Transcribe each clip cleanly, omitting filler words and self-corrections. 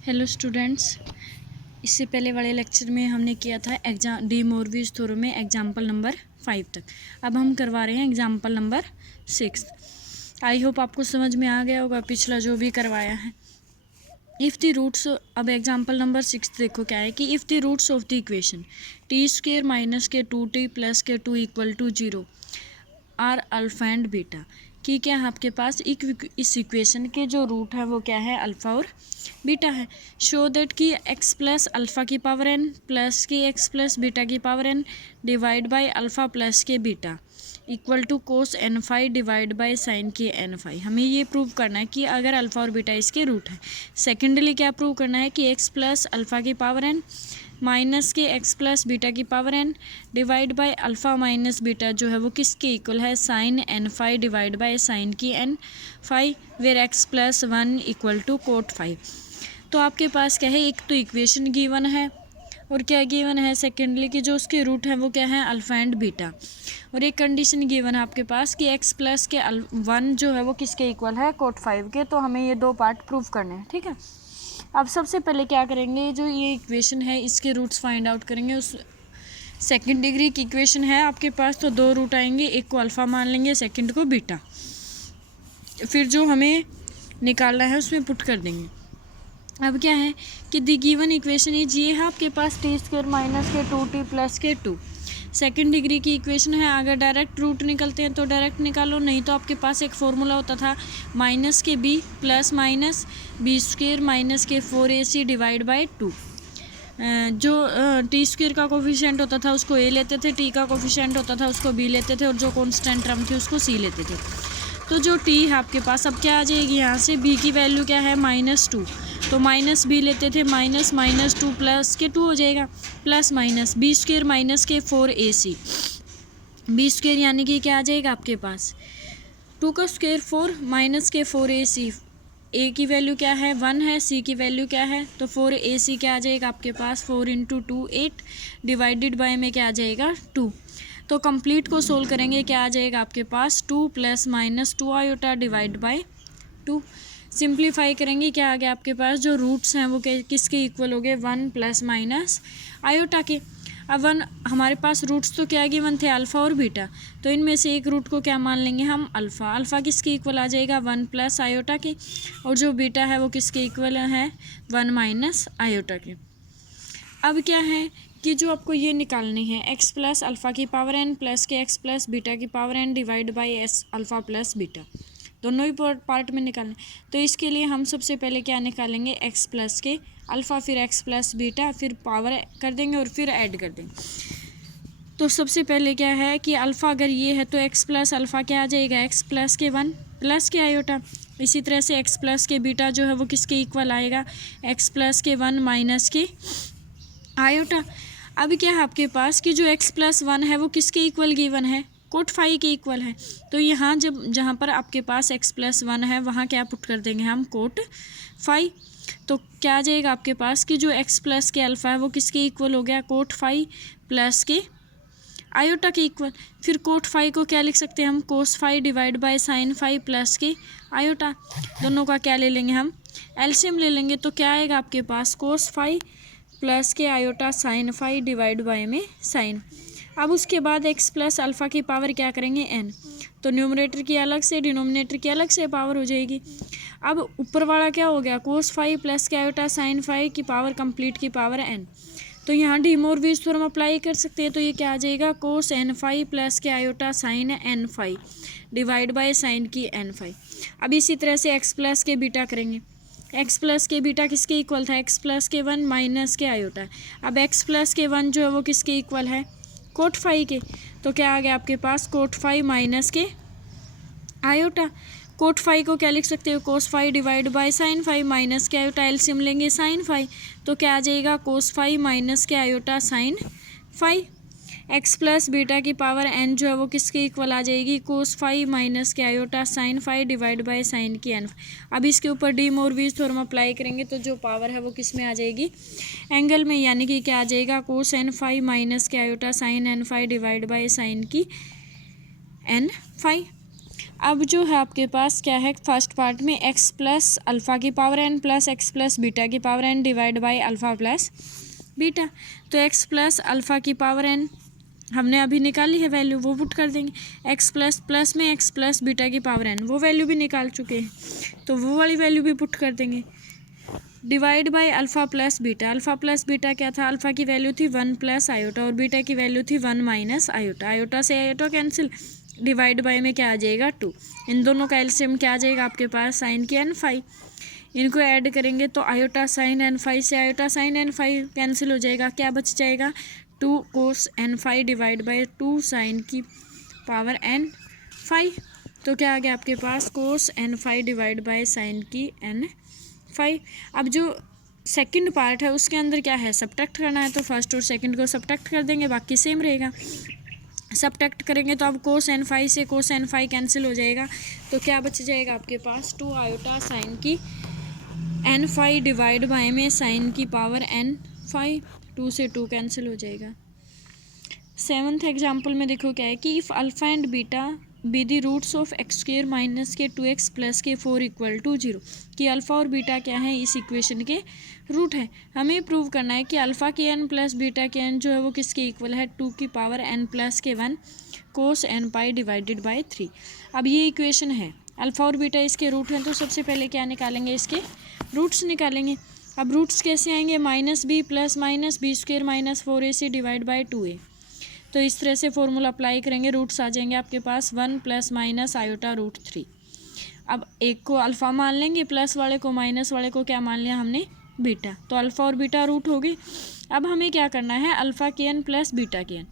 Hello students, इससे पहले वाले लेक्चर में हमने किया था एग्जाम डी मोरवीज थ्योरम में एग्जाम्पल नंबर 5 तक। अब हम करवा रहे हैं एग्जाम्पल नंबर 6। आई होप आपको समझ में आ गया होगा पिछला जो भी करवाया है। इफ़ द रूट्स, अब एग्जाम्पल नंबर 6 देखो क्या है कि if the roots of the equation t² minus के 2t प्लस के 2 equal to 0 are alpha and beta, कि क्या है आपके पास इस इक्वेशन के जो रूट है वो क्या है, अल्फ़ा और बीटा है। शो दैट कि x प्लस अल्फ़ा की पावर n प्लस की x प्लस बीटा की power n divide by alpha plus के beta equal to cos n phi divide by sine के n फाई। हमें ये प्रूव करना है कि अगर अल्फ़ा और बीटा इसके रूट है। सेकेंडली क्या प्रूव करना है कि x प्लस अल्फ़ा की पावर n माइनस के x प्लस बीटा की power n divide by alpha minus beta जो है वो किसके इक्वल है, sine n phi divide by sine की n phi, where x plus 1 equal to cot phi. तो आपके पास क्या है, एक तो इक्वेशन गिवन है और क्या गिवन है, सेकेंडली कि जो उसके रूट है वो क्या है, अल्फ़ा एंड बीटा, और एक कंडीशन गिवन है आपके पास कि x प्लस के 1 जो है वो किसके इक्वल है, कोट 5 के। तो हमें ये दो पार्ट प्रूव करने हैं, ठीक है। अब सबसे पहले क्या करेंगे, जो ये इक्वेशन है इसके रूट्स फाइंड आउट करेंगे। उस सेकंड डिग्री की इक्वेशन है आपके पास, तो दो रूट आएंगे, एक को अल्फ़ा मान लेंगे, सेकंड को बीटा। फिर जो हमें निकालना है उसमें पुट कर देंगे। अब क्या है कि दी गिवन इक्वेशन इज, ये है आपके पास t² माइनस के 2t प्लस के 2 सेकेंड डिग्री की इक्वेशन है। अगर डायरेक्ट रूट निकलते हैं तो डायरेक्ट निकालो, नहीं तो आपके पास एक फॉर्मूला होता था माइनस के b plus minus b² minus के 4ac डिवाइड बाई 2। जो t² का कोफिशिएंट होता था उसको a लेते थे, t का कोफिशिएंट होता था उसको b लेते थे, और जो कॉन्स्टेंट टर्म थी उसको c लेते थे। तो जो t है आपके पास अब क्या आ जाएगी, यहाँ से b की वैल्यू क्या है, -2, तो माइनस b लेते थे, माइनस -2 प्लस के 2 हो जाएगा, प्लस माइनस b² माइनस के 4ac, b² यानी कि क्या आ जाएगा आपके पास 2 का स्क्वायर 4 माइनस के 4ac, a की वैल्यू क्या है 1 है, c की वैल्यू क्या है, तो 4ac क्या आ जाएगा आपके पास 4 × 2 8 डिवाइडेड बाय में क्या आ जाएगा 2। तो कंप्लीट को सोल्व करेंगे, क्या आ जाएगा आपके पास 2 plus minus 2 iota divide by 2। Simplify करेंगे, क्या आ गया आपके पास, जो रूट्स हैं वो किसके इक्वल हो गए, 1 प्लस माइनस आयोटा के। अब 1 हमारे पास रूट्स तो क्या गिवन थे, अल्फ़ा और बीटा, तो इनमें से एक रूट को क्या मान लेंगे हम, अल्फ़ा। अल्फ़ा किसके इक्वल आ जाएगा, 1 प्लस आयोटा के, और जो बीटा है वो किसके इक्वल है, 1 माइनस आयोटा के। अब क्या है कि जो आपको ये निकालनी है x प्लस अल्फ़ा की पावर n प्लस के x प्लस बीटा की power n divide by S alpha plus beta, दोनों ही पार्ट में निकालना। तो इसके लिए हम सबसे पहले क्या निकालेंगे, x प्लस के अल्फ़ा, फिर x प्लस बीटा, फिर पावर कर देंगे और फिर ऐड कर देंगे। तो सबसे पहले क्या है कि अल्फ़ा अगर ये है तो x प्लस अल्फ़ा क्या आ जाएगा, x प्लस के 1 प्लस के आयोटा। इसी तरह से x प्लस के बीटा जो है वो किसके इक्वल आएगा, x प्लस के 1 माइनस के आयोटा। अब क्या है आपके पास कि जो x प्लस 1 है वो किसके इक्वल गिवन है, कोट फाई के इक्वल है। तो यहाँ जहाँ पर आपके पास x प्लस 1 है वहाँ क्या पुट कर देंगे हम, कोट फाई। तो क्या आ जाएगा आपके पास कि जो x प्लस के अल्फ़ा है वो किसके इक्वल हो गया, कोट फाई प्लस के आयोटा के इक्वल। फिर कोट फाई को क्या लिख सकते हैं हम, cos phi divide by sine phi plus के आयोटा। दोनों का क्या ले लेंगे हम, एलसीएम ले लेंगे। तो क्या आएगा आपके पास, कोस फाई प्लस के iota sine phi divide by में साइन। अब उसके बाद x प्लस अल्फ़ा की पावर क्या करेंगे, n, तो न्यूमरेटर की अलग से डिनोमिनेटर की अलग से पावर हो जाएगी। अब ऊपर वाला क्या हो गया, कोस फाई प्लस के आयोटा साइन फाई की पावर कंप्लीट की पावर n। तो यहाँ डी मोरवीज थ्योरम अप्लाई कर सकते हैं। तो ये क्या आ जाएगा, कोस n फाई प्लस के iota sine n phi divide by sine की n फाई। अब इसी तरह से x प्लस के बीटा करेंगे। x प्लस के बीटा किसके इक्वल था, x प्लस के 1 माइनस के आयोटा। अब x प्लस के 1 जो है वो किसके इक्वल है, कोट फाई के। तो क्या आ गया आपके पास, कोट फाई माइनस के आयोटा। कोट फाई को क्या लिख सकते हो, cos phi divide by sine phi, minus के आयोटा एलसीएम लेंगे साइन फाई, तो क्या आ जाएगा, कोस फाई माइनस के iota sine phi. x plus beta की पावर n जो है वो किसके इक्वल आ जाएगी, कोस फाई माइनस के iota sine phi divide by sine की n। अब इसके ऊपर डी मोरवीज थ्योरम अप्लाई करेंगे तो जो पावर है वो किस में आ जाएगी, एंगल में, यानी कि क्या आ जाएगा, कोस n फाई माइनस के iota sine n phi divide by sine की n फाई। अब जो है आपके पास क्या है, फर्स्ट पार्ट में x प्लस अल्फ़ा की power n plus x plus beta की power n divide by alpha plus beta. तो x प्लस अल्फ़ा की पावर n हमने अभी निकाली है वैल्यू, वो पुट कर देंगे। x प्लस प्लस में x प्लस बीटा की पावर n, वो वैल्यू भी निकाल चुके हैं, तो वो वाली वैल्यू भी पुट कर देंगे। Divide by alpha plus beta. Alpha plus beta क्या था, अल्फ़ा की वैल्यू थी 1 प्लस आयोटा और बीटा की वैल्यू थी 1 माइनस आयोटा। आयोटा से आयोटा कैंसिल, डिवाइड बाय में क्या आ जाएगा 2। इन दोनों का एलसीएम क्या आ जाएगा आपके पास, साइन की n फाई। इनको ऐड करेंगे तो आयोटा साइन n फाई से iota sine n phi cancel हो जाएगा, क्या बच जाएगा 2 cos n phi divide by 2 sine की पावर n फाई। तो क्या आ गया आपके पास, cos n phi divide by sine की n फाई। अब जो सेकंड पार्ट है उसके अंदर क्या है, सब्ट्रैक्ट करना है, तो फर्स्ट और सेकंड को सब्ट्रैक्ट कर देंगे, बाकी सेम रहेगा। सब्ट्रैक्ट करेंगे तो अब कोस n फाई से कोस n फाई कैंसिल हो जाएगा, तो क्या बच जाएगा आपके पास 2 आयोटा साइन की n फाई डिवाइड बाय में साइन की पावर n फाई। 2 से 2 कैंसिल हो जाएगा। 7th एग्जाम्पल में देखो क्या है कि if alpha and beta be the roots of x square minus के 2x प्लस के 4 इक्वल टू 0, कि अल्फ़ा और बीटा क्या है, इस इक्वेशन के रूट है। हमें प्रूव करना है कि अल्फ़ा की n प्लस बीटा के n जो है वो किसके इक्वल है, 2 की पावर n प्लस के 1 कोस n पाई डिवाइडेड बाई 3। अब ये इक्वेशन है, अल्फ़ा और बीटा इसके रूट हैं, तो सबसे पहले क्या निकालेंगे, इसके रूट्स निकालेंगे। अब रूट्स कैसे आएंगे, minus b plus minus b square minus 4ac divide by 2a। तो इस तरह से फॉर्मूला अप्लाई करेंगे, रूट्स आ जाएंगे आपके पास 1 प्लस माइनस आयोटा रूट 3। अब एक को अल्फ़ा मान लेंगे, प्लस वाले को माइनस वाले को क्या मान लिया हमने, बीटा। तो अल्फ़ा और बीटा रूट हो गई। अब हमें क्या करना है, अल्फ़ा के n प्लस बीटा के n।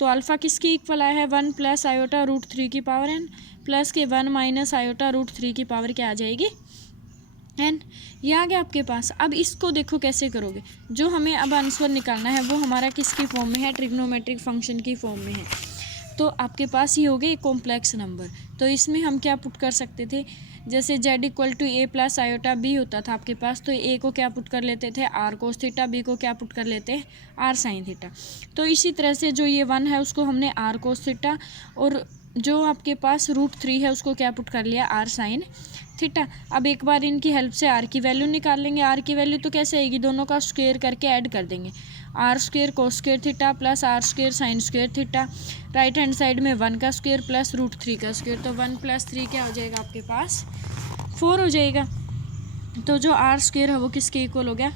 तो अल्फ़ा किसकी इक्वल आया है, 1 प्लस आयोटा रूट 3 की पावर n प्लस के 1 माइनस आयोटा रूट 3 की पावर क्या आ जाएगी, n। ये आ गया आपके पास। अब इसको देखो कैसे करोगे, जो हमें अब आंसर निकालना है वो हमारा किसकी फॉर्म में है, ट्रिग्नोमेट्रिक फंक्शन की फॉर्म में है। तो आपके पास ये हो गए कॉम्प्लेक्स नंबर। तो इसमें हम क्या पुट कर सकते थे, जैसे z equal to a plus iota b होता था आपके पास, तो a को क्या पुट कर लेते थे, r कोस थीटा, b को क्या पुट कर लेते हैं, r साइन थीटा। तो इसी तरह से जो ये 1 है उसको हमने r कोस थीटा, और जो आपके पास रूट 3 है उसको क्या पुट कर लिया, r साइन थीटा। अब एक बार इनकी हेल्प से r की वैल्यू निकाल लेंगे। r की वैल्यू तो कैसे आएगी, दोनों का स्क्वायर करके ऐड कर देंगे, R square cos square theta plus R square sine square theta. Right hand side में 1 का स्क्वायर प्लस रूट 3 का स्क्वायर, तो 1 प्लस 3 क्या हो जाएगा आपके पास, 4 हो जाएगा। तो जो आर स्क्वायर है वो किसके इक्वल हो गया,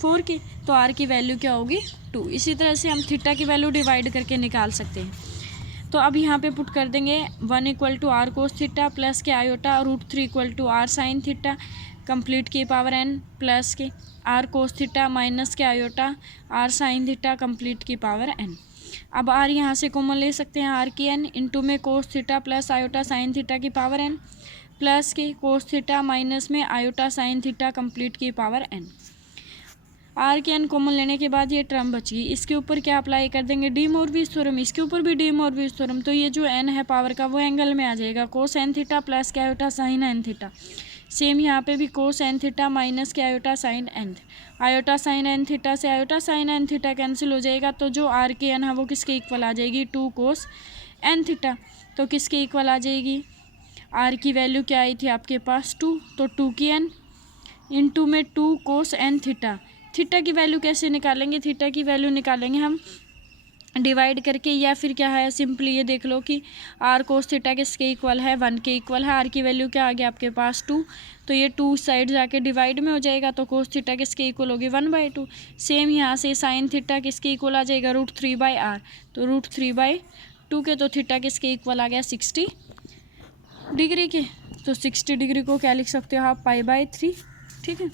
4 की। तो आर की वैल्यू क्या होगी, 2। इसी तरह से हम थीटा की वैल्यू डिवाइड करके निकाल सकते हैं। तो अब यहाँ पे पुट कर देंगे 1 equal to r cos theta plus के iota root 3 equal to r sine theta complete की पावर n प्लस के आर कोस थीटा माइनस के iota r sine theta complete की पावर n। अब आर यहाँ से कॉमन ले सकते हैं, आर की n इंटू में कोस theta plus iota sine theta की पावर n प्लस के कोस थीटा माइनस में आयोटा साइन थीटा कंप्लीट की पावर n। आर के n कॉमन लेने के बाद ये टर्म बच गई, इसके ऊपर क्या अप्लाई कर देंगे, डी मोरविज थ्योरम, इसके ऊपर भी डी मोरविज थ्योरम। तो ये जो n है पावर का वो एंगल में आ जाएगा, कोस n थीटा प्लस के iota sine n theta. Same यहाँ पे भी कोस n थीटा माइनस के iota sine n, iota sine n theta से iota sine n theta cancel हो जाएगा। तो जो आर के n है वो किसके इक्वल आ जाएगी, 2 कोस n थीटा। तो किसके इक्वल आ जाएगी, आर की वैल्यू क्या आई थी आपके पास 2, तो 2 की n इंटू में 2 कोस n थीटा। थीटा की वैल्यू कैसे निकालेंगे, थीटा की वैल्यू निकालेंगे हम डिवाइड करके, या फिर क्या है सिंपली ये देख लो कि आर कोस थीटा किसके इक्वल है, 1 के इक्वल है। आर की वैल्यू क्या आ गया आपके पास 2, तो ये 2 साइड जाके डिवाइड में हो जाएगा, तो कोस थीटा किसके इक्वल होगी 1/2। सेम यहाँ से साइन थीटा किसके इक्वल आ जाएगा, रूट 3/r, तो रूट 3/2 के, तो थीटा किसके इक्वल आ गया 60 डिग्री के। तो 60 डिग्री को क्या लिख सकते हो आप, π/3। ठीक है।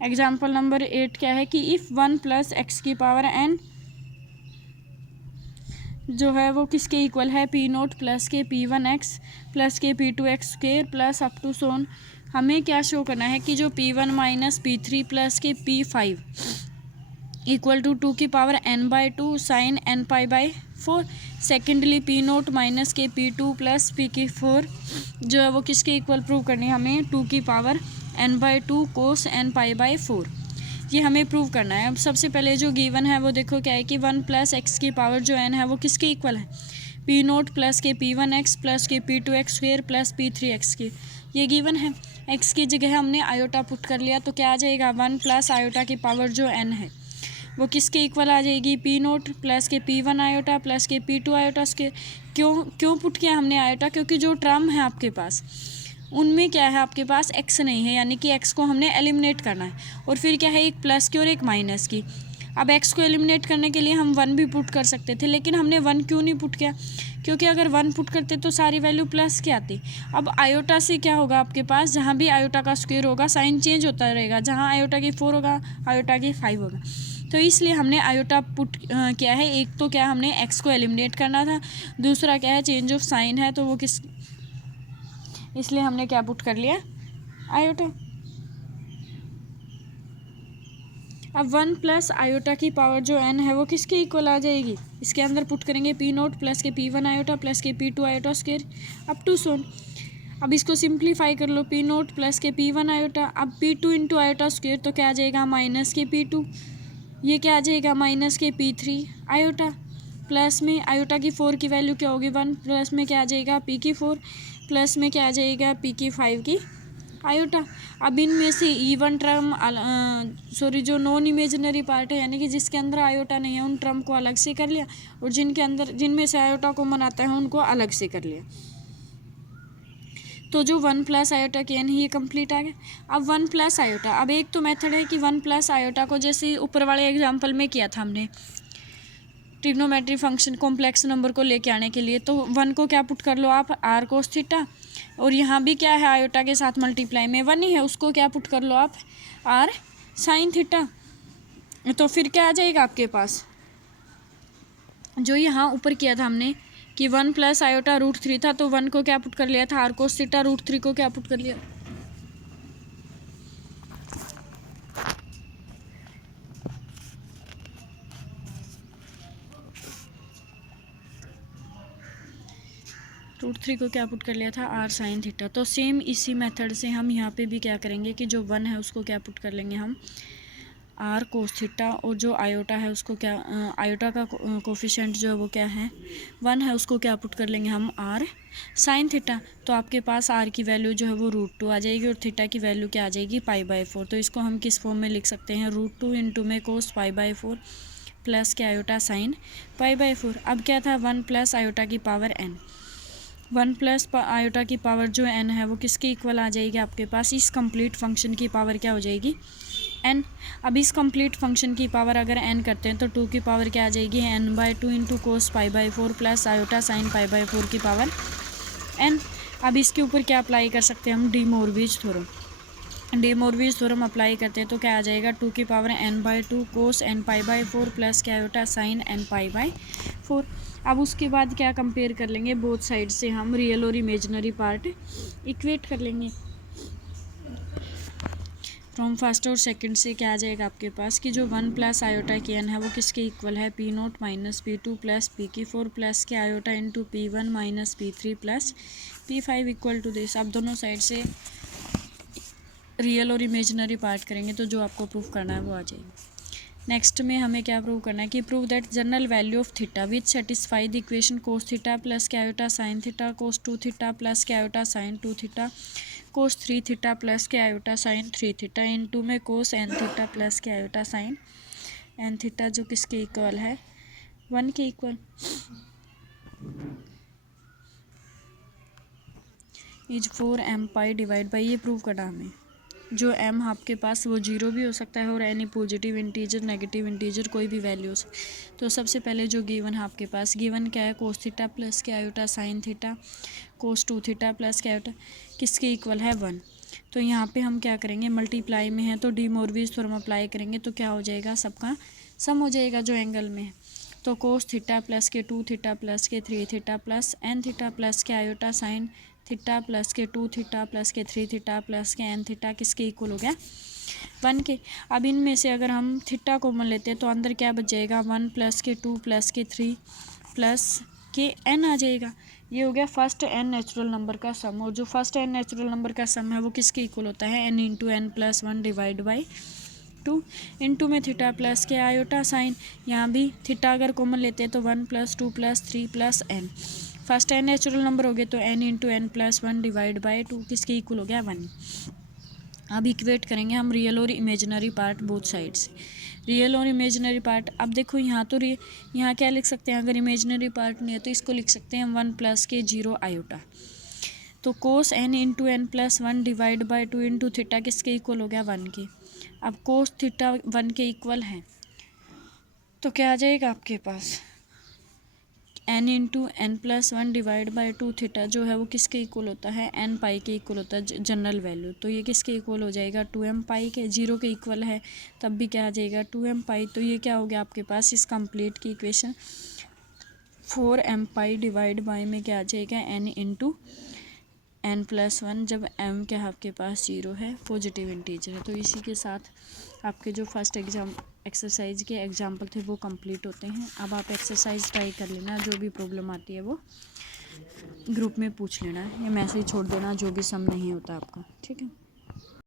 एग्जाम्पल नंबर 8 क्या है कि इफ़ 1 प्लस एक्स की पावर n जो है वो किसके इक्वल है, p0 प्लस के p1x प्लस के p2x square plus up to सोन। हमें क्या शो करना है कि जो p1 माइनस p3 प्लस के p5 इक्वल टू 2 की power n/2 sine n π/4। Secondly p0 minus के p2 प्लस p4 जो है वो किसके इक्वल प्रूव करनी है हमें, 2 की पावर n/2 कोस n π/4। ये हमें प्रूव करना है। अब सबसे पहले जो गिवन है वो देखो क्या है कि 1 प्लस एक्स की पावर जो n है वो किसके इक्वल है, पी नोट प्लस के P1x प्लस के P2x स्क्वेयर प्लस P3x की, ये गिवन है। x की जगह हमने आयोटा पुट कर लिया तो क्या आ जाएगा 1 प्लस आयोटा की पावर जो n है वो किसके इक्वल आ जाएगी, पी नोट प्लस के P1 आयोटा प्लस के P2 आयोटा स्क्वेयर। क्यों पुट किया हमने आयोटा, क्योंकि जो टर्म है आपके पास उनमें क्या है, आपके पास x नहीं है, यानी कि x को हमने एलिमिनेट करना है। और फिर क्या है, एक प्लस की और एक माइनस की। अब x को एलिमिनेट करने के लिए हम 1 भी पुट कर सकते थे, लेकिन हमने 1 क्यों नहीं पुट किया, क्योंकि अगर 1 पुट करते तो सारी वैल्यू प्लस की आती। अब आयोटा से क्या होगा, आपके पास जहाँ भी आयोटा का स्क्वायर होगा साइन चेंज होता रहेगा, जहाँ आयोटा की 4 होगा आयोटा की 5 होगा। तो इसलिए हमने आयोटा पुट किया है। एक तो क्या हमने x को एलिमिनेट करना था, दूसरा क्या है चेंज ऑफ साइन है, तो वो किस, इसलिए हमने क्या पुट कर लिया, आयोटा। अब 1 प्लस आयोटा की पावर जो n है वो किसके इक्वल आ जाएगी, इसके अंदर पुट करेंगे पी नोट प्लस के P1 आयोटा प्लस के P2 iota square up to सोन। अब इसको सिंप्लीफाई कर लो, पी नोट प्लस के P1 आयोटा, अब P2 इंटू आयोटा स्क्वायर तो क्या आ जाएगा माइनस के P2, ये क्या आ जाएगा माइनस के P3 आयोटा, प्लस में आयोटा की 4 की वैल्यू क्या होगी 1, प्लस में क्या आ जाएगा P की 4, प्लस में क्या आ जाएगा P की 5 की आयोटा। अब इनमें से इवन टर्म सॉरी जो नॉन इमेजिनरी पार्ट है, यानी कि जिसके अंदर आयोटा नहीं है, उन टर्म को अलग से कर लिया, और जिनमें से आयोटा कॉमन आता है उनको अलग से कर लिया। तो जो 1 प्लस आयोटा के n है ये कंप्लीट आ गया। अब 1 प्लस आयोटा, अब एक तो मेथड है कि 1 प्लस आयोटा को जैसे ऊपर वाले एग्जाम्पल में किया था हमने ट्रिग्नोमेट्री फंक्शन कॉम्प्लेक्स नंबर को लेके आने के लिए, तो 1 को क्या पुट कर लो आप आर कोस थीटा, और यहाँ भी क्या है आयोटा के साथ मल्टीप्लाई में 1 ही है, उसको क्या पुट कर लो आप आर साइन थीटा। तो फिर क्या आ जाएगा आपके पास, जो यहाँ ऊपर किया था हमने कि 1 प्लस आयोटा √3 था, तो 1 को क्या पुट कर लिया था आर कोस थीटा, √3 को क्या पुट कर लिया, √3 को क्या पुट कर लिया था आर साइन थीटा। तो सेम इसी मेथड से हम यहाँ पे भी क्या करेंगे कि जो 1 है उसको क्या पुट कर लेंगे हम आर कोस थीटा, और जो आयोटा है उसको क्या आयोटा का कोफिशिएंट जो है वो क्या है 1 है, उसको क्या पुट कर लेंगे हम आर साइन थीटा। तो आपके पास आर की वैल्यू जो है वो √2 आ जाएगी, और थीटा की वैल्यू क्या आ जाएगी π/4। तो इसको हम किस फॉर्म में लिख सकते हैं, √2 इंटू में कोस π/4 प्लस के आयोटा साइन π/4। अब क्या था 1 प्लस आयोटा की पावर n, 1 प्लस आयोटा की पावर जो n है वो किसके इक्वल आ जाएगी, आपके पास इस कंप्लीट फंक्शन की पावर क्या हो जाएगी n। अब इस कंप्लीट फंक्शन की पावर अगर n करते हैं तो 2 की पावर क्या आ जाएगी n/2 into cos π/4 plus iota sine π/4 की पावर n। अब इसके ऊपर क्या अप्लाई कर सकते हैं हम, डी मोरविज थ्योरम अप्लाई करते हैं तो क्या आ जाएगा 2 की पावर n/2 कोस n π/4 प्लस के आयोटा साइन n π/4। अब उसके बाद क्या कंपेयर कर लेंगे, बोथ साइड से हम रियल और इमेजिनरी पार्ट इक्वेट कर लेंगे। फ्रॉम फर्स्ट और सेकंड से क्या आ जाएगा आपके पास कि जो 1 प्लस आयोटा की n है वो किसके इक्वल है, P naught minus P2 plus P की 4 प्लस के iota into P1 minus P3 plus P5 equal to this. अब दोनों साइड से रियल और इमेजिनरी पार्ट करेंगे तो जो आपको प्रूफ करना है वो आ जाएगी। नेक्स्ट में हमें क्या प्रूव करना है कि prove that general value of theta which satisfy the equation cos theta plus के iota sine theta cos 2 theta plus के iota sine 2 theta cos 3 theta plus के आयोटा साइन 3 थीटा इनटू में कोस n थीटा प्लस के iota sine n theta, जो किसके equal है 1 के equal is 4m pi divide by, ये prove करना हमें। जो m आपके पास वो 0 भी हो सकता है और any positive integer negative integer कोई भी वैल्यू हो सकती। तो सबसे पहले जो गिवन है आपके पास, गिवन क्या है कोस थीटा प्लस के iota sine theta cos 2 theta plus के आयोटा किसके इक्वल है 1। तो यहाँ पे हम क्या करेंगे, मल्टीप्लाई में है तो डी मोरविज थ्योरम अप्लाई करेंगे तो क्या हो जाएगा, सबका सम हो जाएगा जो एंगल में है। तो कोस थीटा प्लस के 2 थीटा प्लस के 3 theta plus n theta plus के आयोटा साइन थीटा प्लस के 2 थीटा प्लस के 3 थीटा प्लस के n थीटा किसके इक्वल हो गया 1 के। अब इनमें से अगर हम थीटा कॉमन लेते हैं तो अंदर क्या बच जाएगा 1 प्लस के 2 प्लस के 3 प्लस के n आ जाएगा। ये हो गया फर्स्ट n नेचुरल नंबर का सम, और जो फर्स्ट n नेचुरल नंबर का सम है वो किसके इक्वल होता है n into n plus 1 divide by into में थीटा प्लस के आयोटा साइन, यहाँ भी थीटा अगर कॉमन लेते हैं तो 1 + 2 + 3 + n। First n natural number हो गए तो n × n + 1 डिवाइड बाई 2 किसके इक्वल हो गया 1। अब इक्वेट करेंगे हम रियल और इमेजिनरी पार्ट बोथ साइड से। रियल और इमेजिनरी पार्ट, अब देखो यहाँ तो यहाँ क्या लिख सकते हैं, अगर इमेजिनरी पार्ट नहीं है तो इसको लिख सकते हैं हम 1 + के 0 आयोटा। तो कोस n × n + 1 divide by 2 into theta किसके इक्वल हो गया 1 के। अब कोस थीटा 1 के इक्वल है तो क्या आ जाएगा आपके पास n × n + 1 divide by 2 theta जो है वो किसके इक्वल होता है n पाई के इक्वल होता है जनरल वैल्यू। तो ये किसके इक्वल हो जाएगा 2m पाई के, 0 के इक्वल है तब भी क्या आ जाएगा 2m पाई। तो ये क्या हो गया आपके पास इस कंप्लीट की equation 4m pi divide by में क्या आ जाएगा n × n + 1 जब m क्या आपके पास 0 है, पॉजिटिव इंटीजर है। तो इसी के साथ आपके जो फर्स्ट एक्सरसाइज के एग्जाम्पल थे वो कंप्लीट होते हैं। अब आप एक्सरसाइज ट्राई कर लेना, जो भी प्रॉब्लम आती है वो ग्रुप में पूछ लेना या मैसेज छोड़ देना जो भी सम नहीं होता आपका, ठीक है।